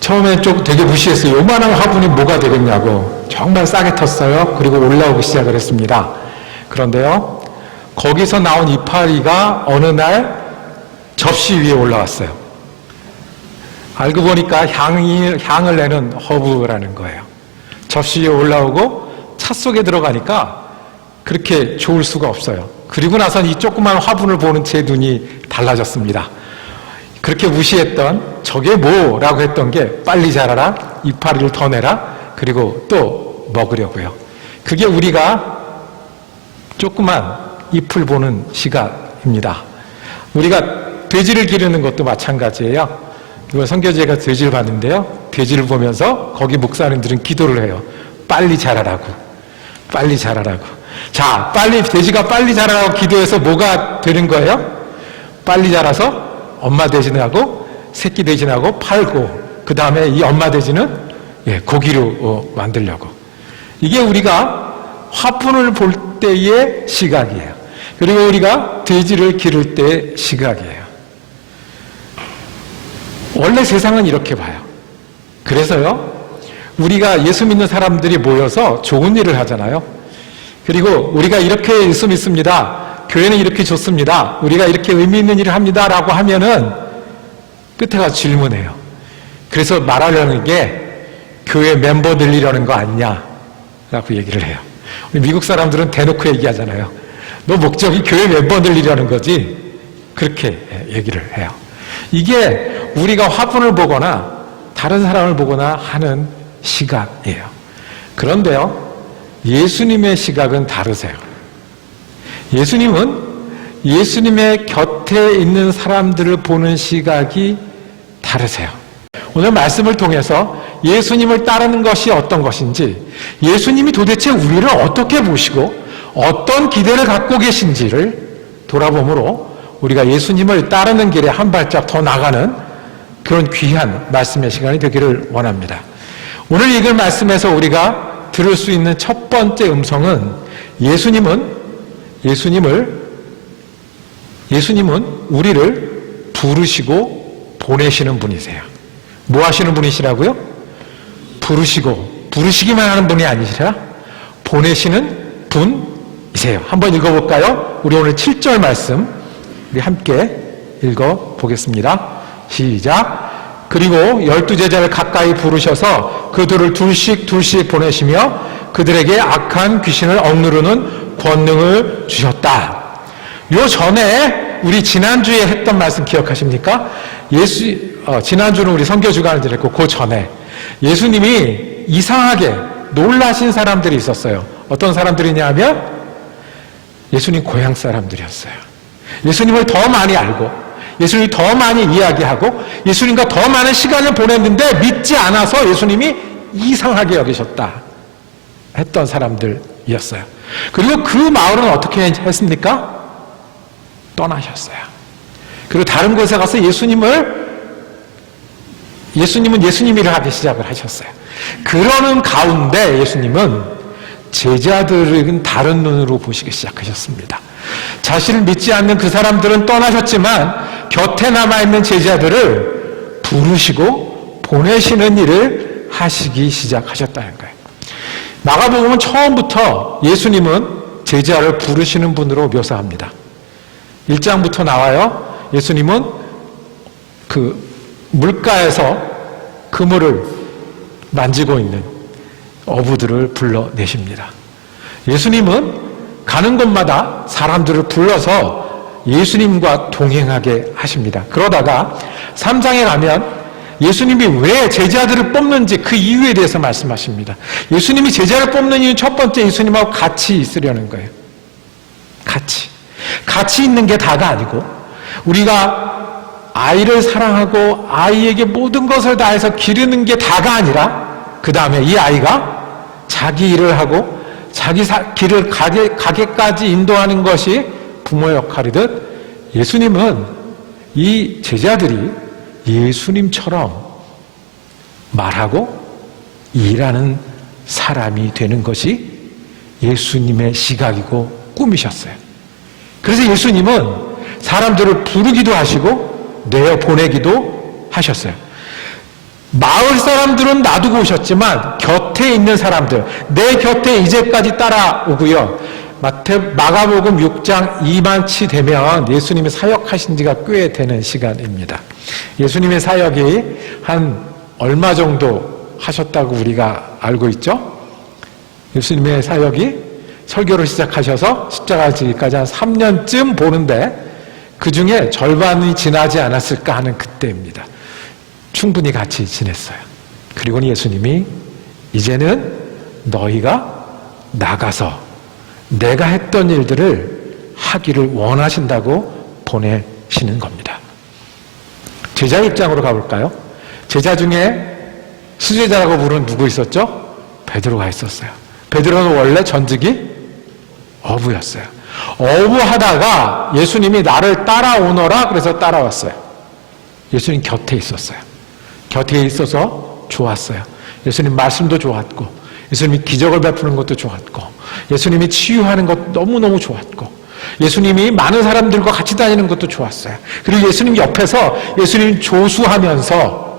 처음에 좀 되게 무시했어요. 요만한 화분이 뭐가 되겠냐고. 정말 싸게 텄어요. 그리고 올라오기 시작을 했습니다. 그런데요, 거기서 나온 이파리가 어느 날 접시 위에 올라왔어요. 알고 보니까 향을 내는 허브라는 거예요. 접시 위에 올라오고 차 속에 들어가니까 그렇게 좋을 수가 없어요. 그리고 나선 이 조그만 화분을 보는 제 눈이 달라졌습니다. 그렇게 무시했던 저게 뭐라고 했던 게 빨리 자라라, 이파리를 더 내라, 그리고 또 먹으려고요. 그게 우리가 조그만 잎을 보는 시각입니다. 우리가 돼지를 기르는 것도 마찬가지예요. 이번 선교제가 돼지를 봤는데요. 돼지를 보면서 거기 목사님들은 기도를 해요. 빨리 자라라고. 빨리 자라라고. 자, 돼지가 빨리 자라라고 기도해서 뭐가 되는 거예요? 빨리 자라서 엄마 돼지하고 새끼 돼지하고 팔고, 그 다음에 이 엄마 돼지는 고기로 만들려고. 이게 우리가 화분을 볼 때의 시각이에요. 그리고 우리가 돼지를 기를 때의 시각이에요. 원래 세상은 이렇게 봐요. 그래서요, 우리가 예수 믿는 사람들이 모여서 좋은 일을 하잖아요. 그리고 우리가 이렇게 예수 믿습니다. 교회는 이렇게 좋습니다. 우리가 이렇게 의미 있는 일을 합니다. 라고 하면은 끝에 가서 질문해요. 그래서 말하려는 게 교회 멤버 늘리려는 거 아니냐? 라고 얘기를 해요. 우리 미국 사람들은 대놓고 얘기하잖아요. 너 목적이 교회 멤버 늘리려는 거지? 그렇게 얘기를 해요. 이게 우리가 화분을 보거나 다른 사람을 보거나 하는 시각이에요. 그런데요, 예수님의 시각은 다르세요. 예수님은 예수님의 곁에 있는 사람들을 보는 시각이 다르세요. 오늘 말씀을 통해서 예수님을 따르는 것이 어떤 것인지, 예수님이 도대체 우리를 어떻게 보시고 어떤 기대를 갖고 계신지를 돌아보므로 우리가 예수님을 따르는 길에 한 발짝 더 나가는 그런 귀한 말씀의 시간이 되기를 원합니다. 오늘 읽을 말씀에서 우리가 들을 수 있는 첫 번째 음성은 예수님은 우리를 부르시고 보내시는 분이세요. 뭐 하시는 분이시라고요? 부르시기만 하는 분이 아니시라 보내시는 분이세요. 한번 읽어볼까요? 우리 오늘 7절 말씀 우리 함께 읽어보겠습니다. 시작. 그리고 12제자를 가까이 부르셔서 그들을 둘씩 보내시며 그들에게 악한 귀신을 억누르는 권능을 주셨다. 요 전에 우리 지난주에 했던 말씀 기억하십니까? 지난주는 우리 선교 주간을 드렸고, 그 전에 예수님이 이상하게 놀라신 사람들이 있었어요. 어떤 사람들이냐면 예수님 고향 사람들이었어요. 예수님을 더 많이 알고 예수님이 더 많이 이야기하고 예수님과 더 많은 시간을 보냈는데 믿지 않아서 예수님이 이상하게 여기셨다 했던 사람들이었어요. 그리고 그 마을은 어떻게 했습니까? 떠나셨어요. 그리고 다른 곳에 가서 예수님은 예수님이라 하기 시작을 하셨어요. 그러는 가운데 예수님은 제자들은 다른 눈으로 보시기 시작하셨습니다. 자신을 믿지 않는 그 사람들은 떠나셨지만 곁에 남아있는 제자들을 부르시고 보내시는 일을 하시기 시작하셨다는 거예요. 마가복음은 처음부터 예수님은 제자를 부르시는 분으로 묘사합니다. 1장부터 나와요. 예수님은 그 물가에서 그물을 만지고 있는 어부들을 불러내십니다. 예수님은 가는 곳마다 사람들을 불러서 예수님과 동행하게 하십니다. 그러다가 3장에 가면 예수님이 왜 제자들을 뽑는지 그 이유에 대해서 말씀하십니다. 예수님이 제자를 뽑는 이유는 첫 번째 예수님하고 같이 있으려는 거예요. 같이 있는 게 다가 아니고, 우리가 아이를 사랑하고 아이에게 모든 것을 다해서 기르는 게 다가 아니라 그 다음에 이 아이가 자기 일을 하고 자기 길을 가게까지 인도하는 것이 부모 역할이듯, 예수님은 이 제자들이 예수님처럼 말하고 일하는 사람이 되는 것이 예수님의 시각이고 꿈이셨어요. 그래서 예수님은 사람들을 부르기도 하시고 내어 보내기도 하셨어요. 마을 사람들은 놔두고 오셨지만 곁에 있는 사람들, 내 곁에 이제까지 따라오고요. 마가복음 6장 2만치 되면 예수님이 사역하신 지가 꽤 되는 시간입니다. 예수님의 사역이 한 얼마 정도 하셨다고 우리가 알고 있죠? 예수님의 사역이 설교를 시작하셔서 십자가 지기까지 한 3년쯤 보는데 그 중에 절반이 지나지 않았을까 하는 그때입니다. 충분히 같이 지냈어요. 그리고는 예수님이 이제는 너희가 나가서 내가 했던 일들을 하기를 원하신다고 보내시는 겁니다. 제자 입장으로 가볼까요? 제자 중에 수제자라고 부르는 누구 있었죠? 베드로가 있었어요. 베드로는 원래 전직이 어부였어요. 어부하다가 예수님이 나를 따라오너라 그래서 따라왔어요. 예수님 곁에 있었어요. 곁에 있어서 좋았어요. 예수님 말씀도 좋았고, 예수님이 기적을 베푸는 것도 좋았고, 예수님이 치유하는 것도 너무너무 좋았고, 예수님이 많은 사람들과 같이 다니는 것도 좋았어요. 그리고 예수님 옆에서 예수님 조수하면서,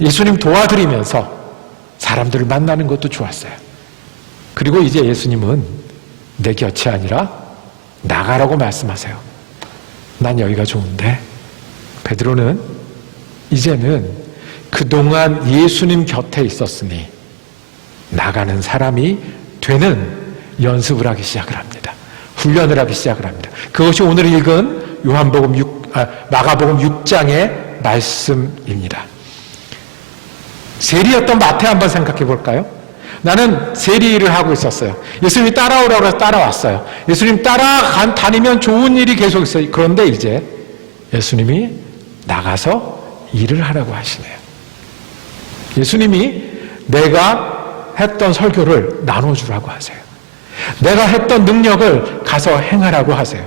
예수님 도와드리면서 사람들을 만나는 것도 좋았어요. 그리고 이제 예수님은 내 곁이 아니라 나가라고 말씀하세요. 난 여기가 좋은데. 베드로는 이제는 그동안 예수님 곁에 있었으니 나가는 사람이 되는 연습을 하기 시작을 합니다. 훈련을 하기 시작을 합니다. 그것이 오늘 읽은 마가복음 6장의 말씀입니다. 세리였던 마태 한번 생각해 볼까요? 나는 세리 일을 하고 있었어요. 예수님이 따라오라고 해서 따라왔어요. 예수님 다니면 좋은 일이 계속 있어요. 그런데 이제 예수님이 나가서 일을 하라고 하시네요. 예수님이 내가 했던 설교를 나눠주라고 하세요. 내가 했던 능력을 가서 행하라고 하세요.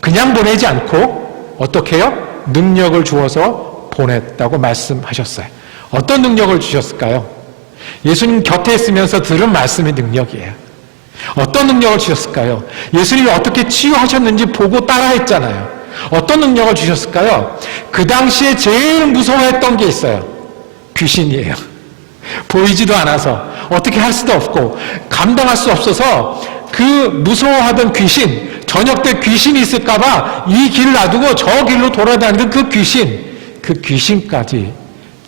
그냥 보내지 않고 어떻게 해요? 능력을 주어서 보냈다고 말씀하셨어요. 어떤 능력을 주셨을까요? 예수님 곁에 있으면서 들은 말씀이 능력이에요. 어떤 능력을 주셨을까요? 예수님이 어떻게 치유하셨는지 보고 따라했잖아요. 어떤 능력을 주셨을까요? 그 당시에 제일 무서워했던 게 있어요. 귀신이에요. 보이지도 않아서 어떻게 할 수도 없고 감당할 수 없어서 그 무서워하던 귀신, 저녁 때 귀신이 있을까봐 이 길을 놔두고 저 길로 돌아다니던 그 귀신까지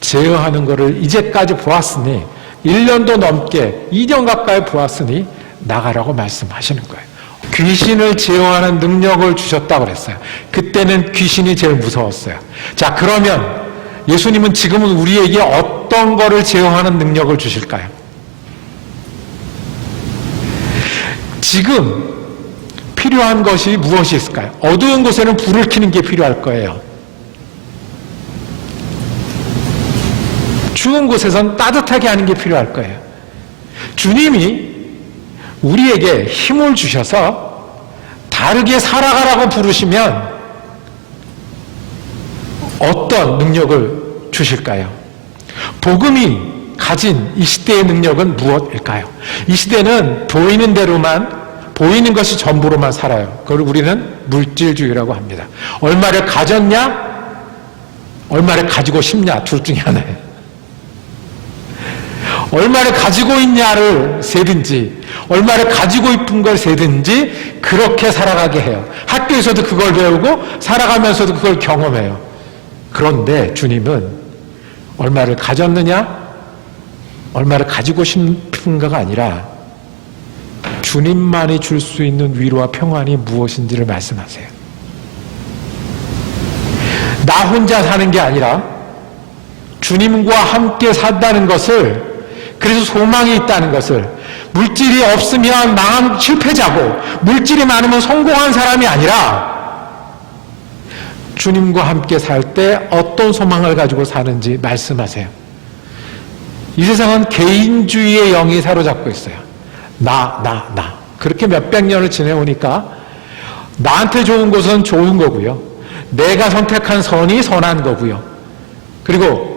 제어하는 것을 이제까지 보았으니 1년도 넘게 2년 가까이 보았으니 나가라고 말씀하시는 거예요. 귀신을 제어하는 능력을 주셨다고 그랬어요. 그때는 귀신이 제일 무서웠어요. 자, 그러면 예수님은 지금은 우리에게 어떤 거를 제어하는 능력을 주실까요? 지금 필요한 것이 무엇이 있을까요? 어두운 곳에는 불을 켜는 게 필요할 거예요. 추운 곳에선 따뜻하게 하는 게 필요할 거예요. 주님이 우리에게 힘을 주셔서 다르게 살아가라고 부르시면 어떤 능력을 주실까요? 복음이 가진 이 시대의 능력은 무엇일까요? 이 시대는 보이는 대로만, 보이는 것이 전부로만 살아요. 그걸 우리는 물질주의라고 합니다. 얼마를 가졌냐? 얼마를 가지고 싶냐? 둘 중에 하나예요. 얼마를 가지고 있냐를 세든지 얼마를 가지고 있는 걸 세든지 그렇게 살아가게 해요. 학교에서도 그걸 배우고 살아가면서도 그걸 경험해요. 그런데 주님은 얼마를 가졌느냐, 얼마를 가지고 싶은가가 아니라 주님만이 줄 수 있는 위로와 평안이 무엇인지를 말씀하세요. 나 혼자 사는 게 아니라 주님과 함께 산다는 것을, 그래서 소망이 있다는 것을, 물질이 없으면 망한 실패자고 물질이 많으면 성공한 사람이 아니라 주님과 함께 살 때 어떤 소망을 가지고 사는지 말씀하세요. 이 세상은 개인주의의 영이 사로잡고 있어요. 나. 그렇게 몇백 년을 지내오니까 나한테 좋은 것은 좋은 거고요. 내가 선택한 선이 선한 거고요. 그리고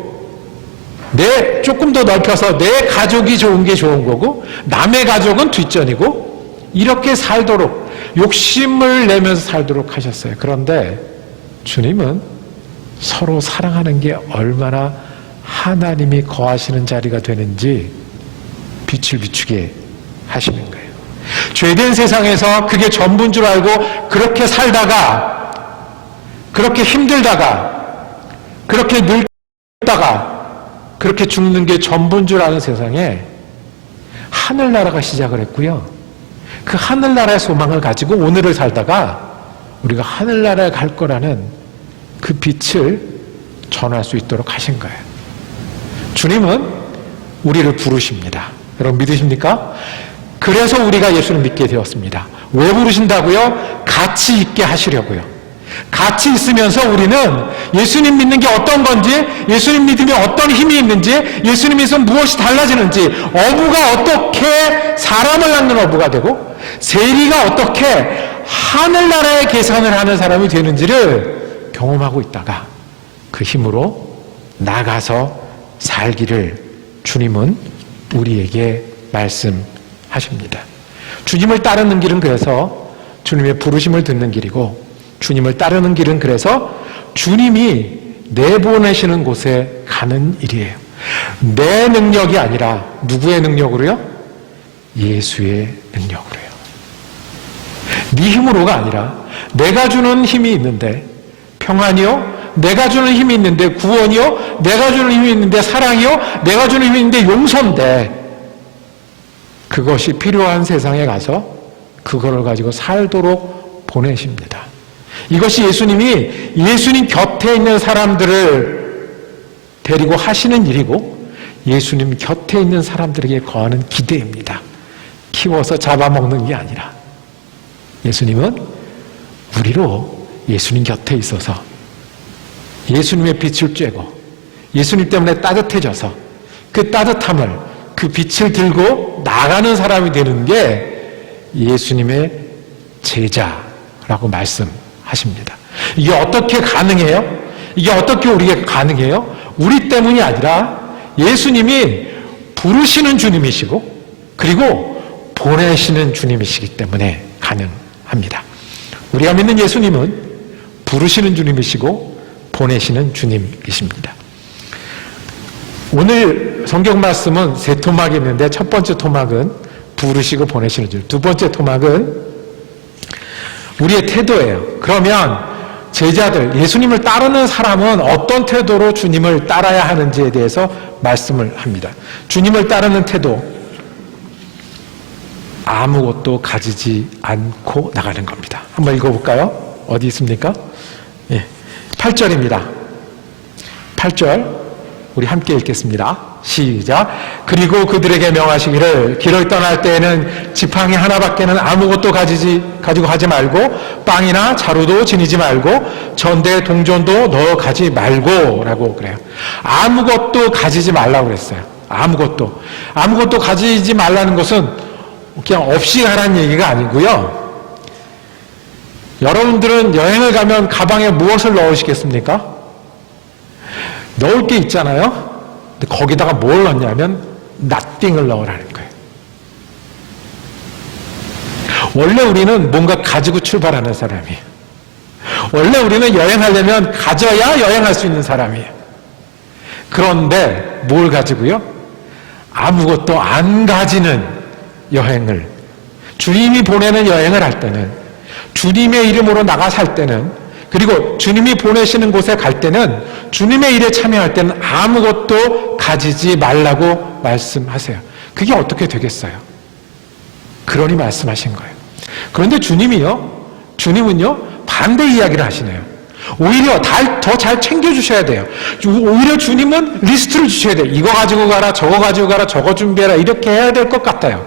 조금 더 넓혀서 내 가족이 좋은 게 좋은 거고 남의 가족은 뒷전이고 이렇게 살도록 욕심을 내면서 살도록 하셨어요. 그런데 주님은 서로 사랑하는 게 얼마나 하나님이 거하시는 자리가 되는지 빛을 비추게 하시는 거예요. 죄된 세상에서 그게 전부인 줄 알고 그렇게 살다가, 그렇게 힘들다가, 그렇게 늙다가, 그렇게 죽는 게 전부인 줄 아는 세상에 하늘나라가 시작을 했고요. 그 하늘나라의 소망을 가지고 오늘을 살다가 우리가 하늘나라에 갈 거라는 그 빛을 전할 수 있도록 하신 거예요. 주님은 우리를 부르십니다. 여러분 믿으십니까? 그래서 우리가 예수를 믿게 되었습니다. 왜 부르신다고요? 같이 있게 하시려고요. 같이 있으면서 우리는 예수님 믿는 게 어떤 건지, 예수님 믿으면 어떤 힘이 있는지, 예수님 믿으면 무엇이 달라지는지, 어부가 어떻게 사람을 낚는 어부가 되고 세리가 어떻게 하늘나라의 계산을 하는 사람이 되는지를 경험하고 있다가 그 힘으로 나가서 살기를 주님은 우리에게 말씀하십니다. 주님을 따르는 길은 그래서 주님의 부르심을 듣는 길이고, 주님을 따르는 길은 그래서 주님이 내보내시는 곳에 가는 일이에요. 내 능력이 아니라 누구의 능력으로요? 예수의 능력으로요. 네 힘으로가 아니라 내가 주는 힘이 있는데, 평안이요? 내가 주는 힘이 있는데, 구원이요? 내가 주는 힘이 있는데, 사랑이요? 내가 주는 힘이 있는데, 용서인데, 그것이 필요한 세상에 가서 그거를 가지고 살도록 보내십니다. 이것이 예수님이 예수님 곁에 있는 사람들을 데리고 하시는 일이고, 예수님 곁에 있는 사람들에게 거하는 기대입니다. 키워서 잡아먹는 게 아니라 예수님은 우리로 예수님 곁에 있어서 예수님의 빛을 쬐고 예수님 때문에 따뜻해져서 그 따뜻함을, 그 빛을 들고 나가는 사람이 되는 게 예수님의 제자라고 말씀하십니다. 이게 어떻게 가능해요? 이게 어떻게 우리에게 가능해요? 우리 때문이 아니라 예수님이 부르시는 주님이시고 그리고 보내시는 주님이시기 때문에 가능합니다. 우리가 믿는 예수님은 부르시는 주님이시고 보내시는 주님이십니다. 오늘 성경 말씀은 세 토막이 있는데, 첫 번째 토막은 부르시고 보내시는 주님, 두 번째 토막은 우리의 태도예요. 그러면 제자들, 예수님을 따르는 사람은 어떤 태도로 주님을 따라야 하는지에 대해서 말씀을 합니다. 주님을 따르는 태도, 아무것도 가지지 않고 나가는 겁니다. 한번 읽어볼까요? 어디 있습니까? 8절입니다. 8절 우리 함께 읽겠습니다. 시작. 그리고 그들에게 명하시기를 길을 떠날 때에는 지팡이 하나밖에는 아무것도 가지고 가지 말고 빵이나 자루도 지니지 말고 전대 동전도 넣어 가지 말고 라고 그래요. 아무것도 가지지 말라고 그랬어요. 아무것도 가지지 말라는 것은 그냥 없이 가라는 얘기가 아니고요. 여러분들은 여행을 가면 가방에 무엇을 넣으시겠습니까? 넣을 게 있잖아요. 근데 거기다가 뭘 넣냐면 nothing을 넣으라는 거예요. 원래 우리는 뭔가 가지고 출발하는 사람이에요. 원래 우리는 여행하려면 가져야 여행할 수 있는 사람이에요. 그런데 뭘 가지고요? 아무것도 안 가지는 여행을, 주님이 보내는 여행을 할 때는, 주님의 이름으로 나가 살 때는, 그리고 주님이 보내시는 곳에 갈 때는, 주님의 일에 참여할 때는 아무것도 가지지 말라고 말씀하세요. 그게 어떻게 되겠어요? 그러니 말씀하신 거예요. 그런데 주님은요 반대 이야기를 하시네요. 오히려 더 잘 챙겨주셔야 돼요. 오히려 주님은 리스트를 주셔야 돼요. 이거 가지고 가라, 저거 가지고 가라, 저거 준비해라, 이렇게 해야 될 것 같아요.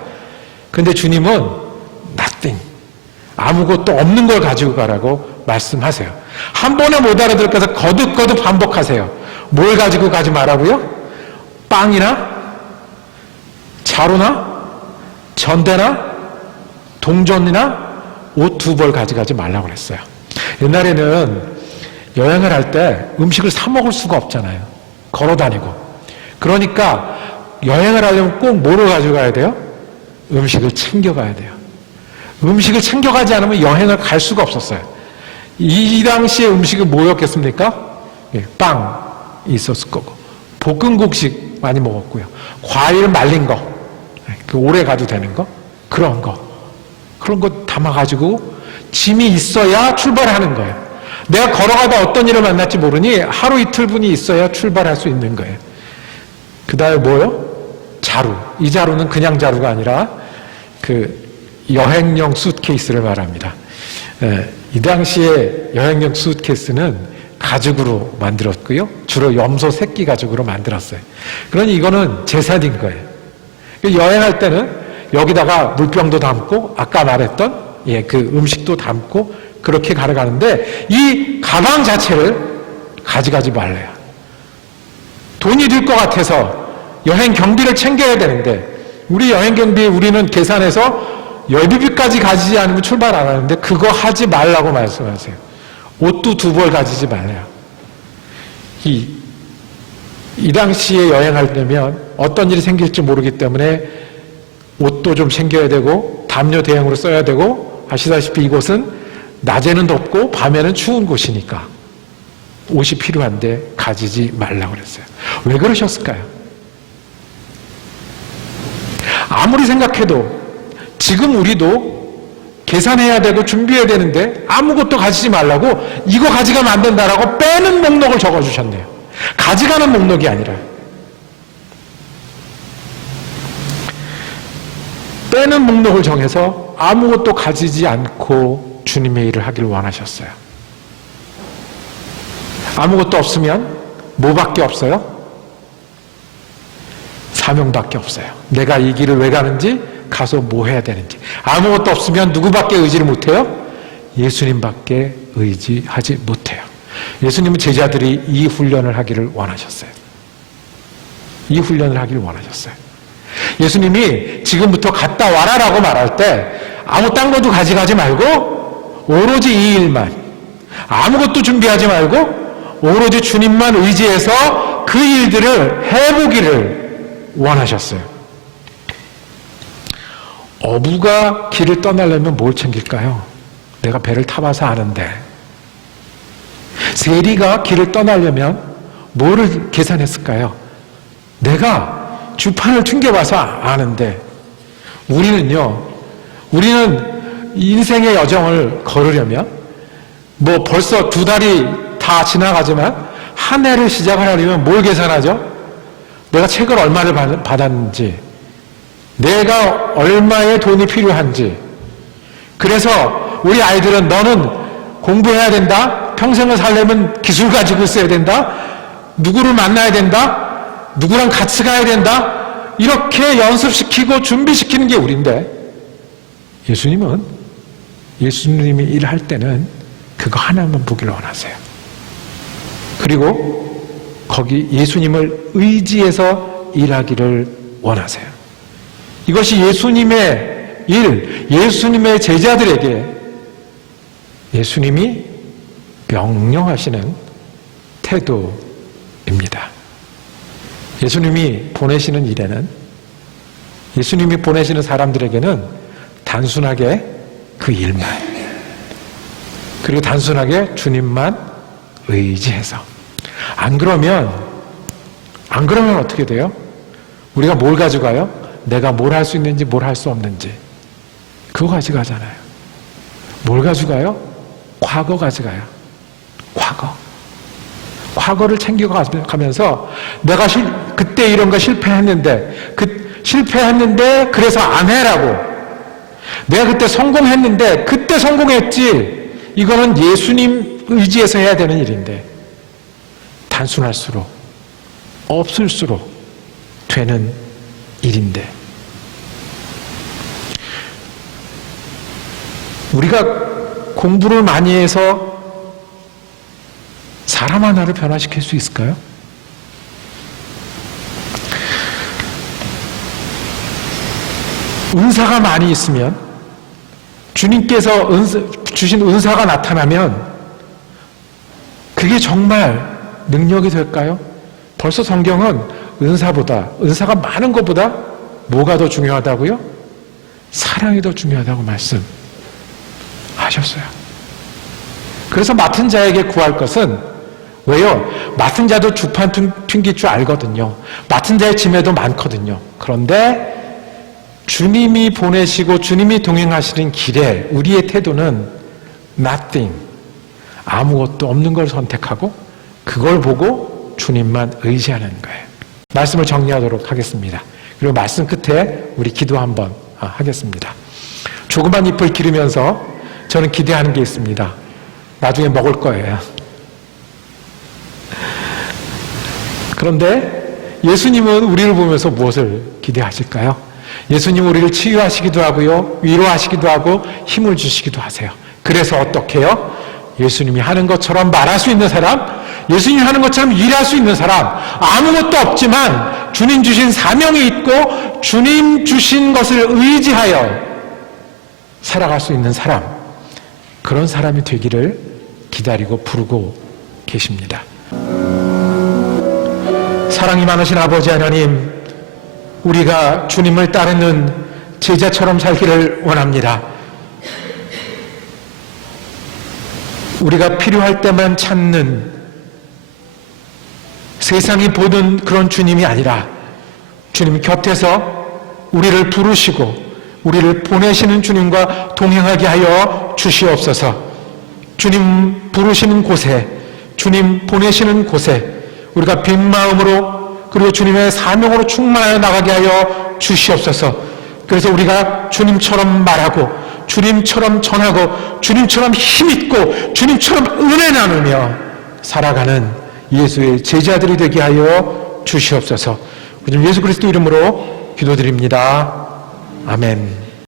그런데 주님은 nothing, 아무것도 없는 걸 가지고 가라고 말씀하세요. 한 번에 못 알아들을까 해서 거듭거듭 반복하세요. 뭘 가지고 가지 말라고요? 빵이나 자루나 전대나 동전이나 옷 2벌 가져가지 말라고 그랬어요. 옛날에는 여행을 할 때 음식을 사 먹을 수가 없잖아요. 걸어 다니고. 그러니까 여행을 하려면 꼭 뭐를 가져가야 돼요? 음식을 챙겨가야 돼요. 음식을 챙겨가지 않으면 여행을 갈 수가 없었어요. 이 당시에 음식이 뭐였겠습니까? 빵이 있었을 거고, 볶음국식 많이 먹었고요. 과일 말린 거, 그 오래 가도 되는 거, 그런 거 담아가지고 짐이 있어야 출발하는 거예요. 내가 걸어가다 어떤 일을 만날지 모르니 하루 이틀 분이 있어야 출발할 수 있는 거예요. 그 다음에 뭐요? 자루. 이 자루는 그냥 자루가 아니라 그 여행용 수트케이스를 말합니다. 이 당시에 여행용 수트케이스는 가죽으로 만들었고요. 주로 염소 새끼 가죽으로 만들었어요. 그러니 이거는 재산인 거예요. 여행할 때는 여기다가 물병도 담고 아까 말했던 그 음식도 담고 그렇게 가져가는데 이 가방 자체를 가져가지 말래요. 돈이 들 것 같아서 여행 경비를 챙겨야 되는데 우리 여행 경비 우리는 계산해서 예비비까지 가지지 않으면 출발 안 하는데 그거 하지 말라고 말씀하세요. 옷도 2벌 가지지 말래요. 이 당시에 여행하려면 어떤 일이 생길지 모르기 때문에 옷도 좀 챙겨야 되고 담요 대용으로 써야 되고 아시다시피 이곳은 낮에는 덥고 밤에는 추운 곳이니까 옷이 필요한데 가지지 말라고 그랬어요. 왜 그러셨을까요? 아무리 생각해도 지금 우리도 계산해야 되고 준비해야 되는데 아무것도 가지지 말라고 이거 가져가면 안 된다라고 빼는 목록을 적어주셨네요. 가져가는 목록이 아니라 빼는 목록을 정해서 아무것도 가지지 않고 주님의 일을 하기를 원하셨어요. 아무것도 없으면 뭐밖에 없어요? 사명밖에 없어요. 내가 이 길을 왜 가는지, 가서 뭐 해야 되는지. 아무것도 없으면 누구밖에 의지를 못해요? 예수님밖에 의지하지 못해요. 예수님은 제자들이 이 훈련을 하기를 원하셨어요. 이 훈련을 하기를 원하셨어요. 예수님이 지금부터 갔다 와라라고 말할 때 아무 딴 것도 가져가지 말고 오로지 이 일만, 아무것도 준비하지 말고 오로지 주님만 의지해서 그 일들을 해보기를 원하셨어요. 어부가 길을 떠나려면 뭘 챙길까요? 내가 배를 타봐서 아는데. 세리가 길을 떠나려면 뭐를 계산했을까요? 내가 주판을 튕겨봐서 아는데. 우리는 인생의 여정을 걸으려면 뭐 벌써 2달이 다 지나가지만 한 해를 시작을 하려면 뭘 계산하죠? 내가 책을 얼마를 받았는지, 내가 얼마의 돈이 필요한지. 그래서 우리 아이들은 너는 공부해야 된다, 평생을 살려면 기술 가지고 있어야 된다, 누구를 만나야 된다, 누구랑 같이 가야 된다, 이렇게 연습시키고 준비시키는 게 우리인데, 예수님이 일할 때는 그거 하나만 보기를 원하세요. 그리고 거기 예수님을 의지해서 일하기를 원하세요. 이것이 예수님의 일, 예수님의 제자들에게 예수님이 명령하시는 태도입니다. 예수님이 보내시는 일에는, 예수님이 보내시는 사람들에게는 단순하게 그 일만, 그리고 단순하게 주님만 의지해서. 안 그러면 어떻게 돼요? 우리가 뭘 가져가요? 내가 뭘 할 수 있는지 뭘 할 수 없는지 그거 가져가잖아요. 뭘 가져가요? 과거 가져가요. 과거를 챙겨가면서 내가 그때 이런 거 실패했는데 그래서 안 해라고, 내가 그때 성공했는데 그때 성공했지, 이거는 예수님 의지해서 해야 되는 일인데 단순할수록 없을수록 되는 일인데, 우리가 공부를 많이 해서 사람 하나를 변화시킬 수 있을까요? 은사가 많이 있으면, 주님께서 주신 은사가 나타나면 그게 정말 능력이 될까요? 벌써 성경은 은사가 많은 것보다 뭐가 더 중요하다고요? 사랑이 더 중요하다고 말씀하셨어요. 그래서 맡은 자에게 구할 것은 왜요? 맡은 자도 주판 튕길 줄 알거든요. 맡은 자의 짐에도 많거든요. 그런데 주님이 보내시고 주님이 동행하시는 길에 우리의 태도는 nothing, 아무것도 없는 걸 선택하고 그걸 보고 주님만 의지하는 거예요. 말씀을 정리하도록 하겠습니다. 그리고 말씀 끝에 우리 기도 한번 하겠습니다. 조그만 잎을 기르면서 저는 기대하는 게 있습니다. 나중에 먹을 거예요. 그런데 예수님은 우리를 보면서 무엇을 기대하실까요? 예수님은 우리를 치유하시기도 하고요, 위로하시기도 하고 힘을 주시기도 하세요. 그래서 어떻게 해요? 예수님이 하는 것처럼 말할 수 있는 사람, 예수님이 하는 것처럼 일할 수 있는 사람, 아무것도 없지만 주님 주신 사명이 있고 주님 주신 것을 의지하여 살아갈 수 있는 사람, 그런 사람이 되기를 기다리고 부르고 계십니다. 사랑이 많으신 아버지 하나님, 우리가 주님을 따르는 제자처럼 살기를 원합니다. 우리가 필요할 때만 찾는, 세상이 보는 그런 주님이 아니라 주님 곁에서 우리를 부르시고 우리를 보내시는 주님과 동행하게 하여 주시옵소서. 주님 부르시는 곳에, 주님 보내시는 곳에 우리가 빈 마음으로 그리고 주님의 사명으로 충만하여 나가게 하여 주시옵소서. 그래서 우리가 주님처럼 말하고 주님처럼 전하고 주님처럼 힘있고 주님처럼 은혜 나누며 살아가는 예수의 제자들이 되게 하여 주시옵소서. 예수 그리스도 이름으로 기도드립니다. 아멘.